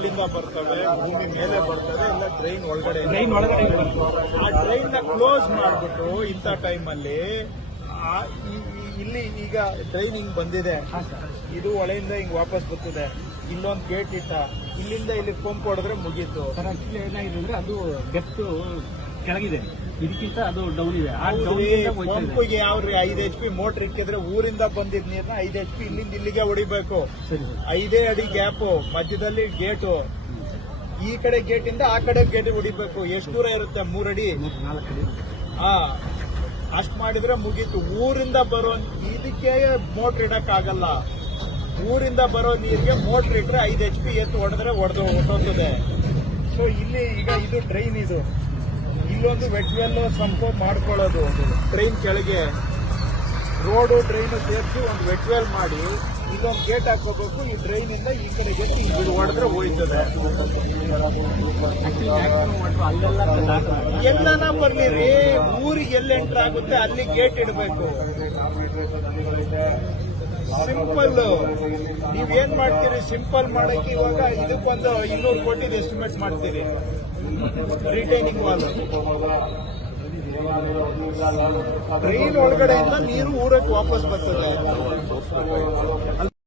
ಎಲ್ಲಿಂದ ಬರ್ತವೆ? ಭೂಮಿ ಮೇಲೆ ಬರ್ತವೆ ಇಲ್ಲ ಡ್ರೈನ್ ಒಳಗಡೆ ಟ್ರೈನ್ ಒಳಗಡೆ ಆ ಟ್ರೈನ್ನ ಕ್ಲೋಸ್ ಮಾಡ್ಬಿಟ್ಟು ಇಂಥ ಟೈಮಲ್ಲಿ ಇಲ್ಲಿ ಈಗ ಟ್ರೈನ್ ಹಿಂಗ್ ಬಂದಿದೆ. ಇದು ಒಳೆಯಿಂದ ಹಿಂಗ್ ವಾಪಸ್ ಬರ್ತದೆ. ಇಲ್ಲೊಂದು ಗೇಟ್ ಇಟ್ಟ ಇಲ್ಲಿಂದ ಇಲ್ಲಿ ಪಂಪ್ ಹೊಡೆದ್ರೆ ಮುಗೀತು. ಸರ್ ಆಕ್ಚುಲಿ ಏನಾಗಿದೆ ಅಂದ್ರೆ ಅದು ಡೆಪ್ತ್ ಕೆಳಗಿದೆ. ಇದಕ್ಕಿಂತ ಅದು ಡೌನ್ ಇದೆ. ಆ ಡೌನ್ ಪಂಪ್ಗೆ ಯಾವ್ರಿ ಐದು ಎಚ್ ಪಿ ಮೋಟರ್ ಇಟ್ಟಿದ್ರೆ ಊರಿಂದ ಬಂದಿದ್ ನೀರ್ನ ಐದು ಎಚ್ ಪಿ ಇಲ್ಲಿಂದ ಇಲ್ಲಿಗೆ ಹೊಡಿಬೇಕು. ಸರಿ ಸರ್. ಐದೇ ಅಡಿ ಗ್ಯಾಪ್ ಮಧ್ಯದಲ್ಲಿ ಗೇಟು ಈ ಕಡೆ ಗೇಟ್ ಇಂದ ಆ ಕಡೆ ಗೇಟ್ ಹೊಡಿಬೇಕು. ಎಷ್ಟು ದೂರ ಇರುತ್ತೆ? ಮೂರಡಿ ಅಡಿ. ನಾಲ್ಕು ಅಡಿ. ಹಾ ಅಷ್ಟ್ ಮಾಡಿದ್ರೆ ಮುಗೀತು. ಊರಿಂದ ಬರೋ ಇದಕ್ಕೆ ಮೋಟ್ರ್ ಇಡಕ್ ಆಗಲ್ಲ ಊರಿಂದ ಬರೋ ನೀರಿಗೆ ಮೋಟ್ರ್ ಇಟ್ರೆ ಐದು ಎಚ್ ಪಿ ಎತ್ತು ಹೊಡೆದ್ರೆ ಹೊಡೆದು ಹೊಟ್ಟೋಗ್ತದೆ ಸೊ ಇಲ್ಲಿ ಈಗ ಇದು ಡ್ರೈನ್ ಇದು. ಇಲ್ಲೊಂದು ವೆಟ್ವೆಲ್ ಸಂಪ ಮಾಡ್ಕೊಳ್ಳೋದು. ಟ್ರೈನ್ ಕೆಳಗೆ. ರೋಡು, ಟ್ರೈನು ಸೇರಿಸಿ ಒಂದು ವೆಟ್ವೆಲ್ ಮಾಡಿ, ಇಲ್ಲೊಂದು ಗೇಟ್ ಹಾಕೋಬೇಕು ಈ ಟ್ರೈನಿಂದ ಈ ಕಡೆ ಗೇಟ್ ಇದು ಹೊಡೆದ್ರೆ ಹೋಯ್ತದೆ. ಎಲ್ಲನ ಬರ್ಲಿರಿ ಊರಿಗೆ ಎಲ್ಲಿ ಎಂಟ್ರ್ ಆಗುತ್ತೆ, ಅಲ್ಲಿ ಗೇಟ್ ಇಡಬೇಕು. ಸಿಂಪಲ್ ನೀವೇನ್ ಮಾಡ್ತೀರಿ? ಸಿಂಪಲ್ ಮಾಡಕ್ಕೆ ಇವಾಗ ಇದಕ್ಕೊಂದು ಇನ್ನೂರು ಕೋಟಿ ಎಸ್ಟಿಮೇಟ್ ಮಾಡ್ತೀರಿ. ರಿಟೈನಿಂಗ್ ವಾಲ್ ಟ್ರೈನ್ ಒಳಗಡೆಯಿಂದ ನೀರು ಊರಕ್ಕೆ ವಾಪಸ್ ಬರ್ತದೆ.